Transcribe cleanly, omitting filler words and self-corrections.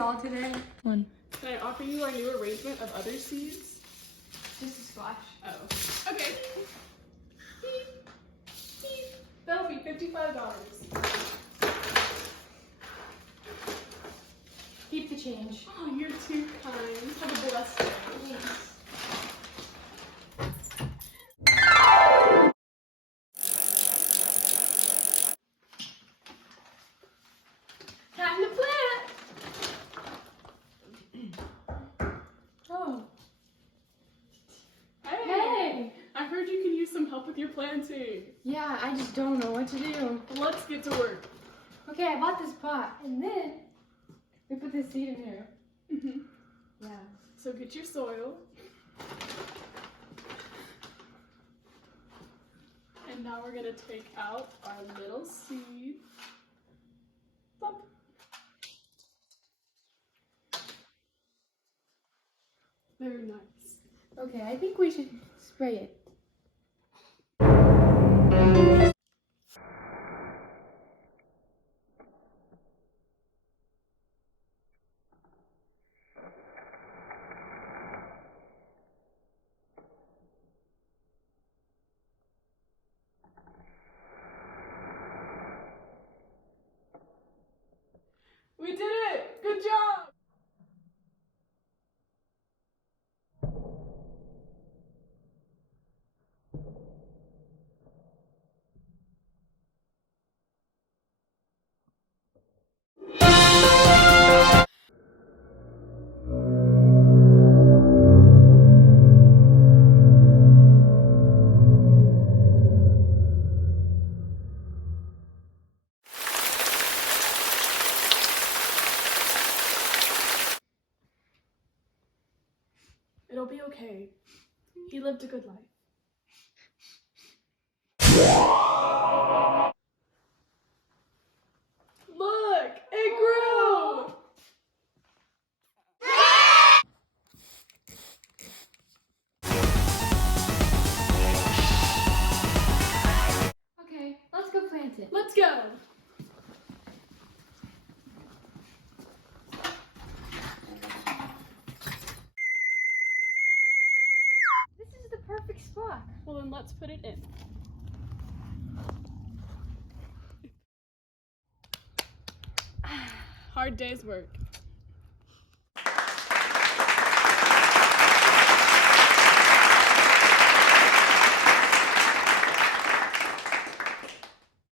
y'all today. Can I offer you our new arrangement of other seeds? Just a squash. Oh. Okay. That'll be $55. Keep the change. Oh, you're too kind. Have a blessed day. Thanks. Time to plant. Oh. Hey! I heard you could use some help with your planting. Yeah, I just don't know what to do. Let's get to work. Okay, I bought this pot, and then we put this seed in here. Mhm. Yeah. So get your soil. And now we're gonna take out our little seed. Plop. Very nice. Okay, I think we should spray it. We did it! Good job! It'll be okay. He lived a good life. Look! It grew! Okay, let's go plant it. Let's go! This is the perfect spot. Well, then let's put it in. Hard day's work.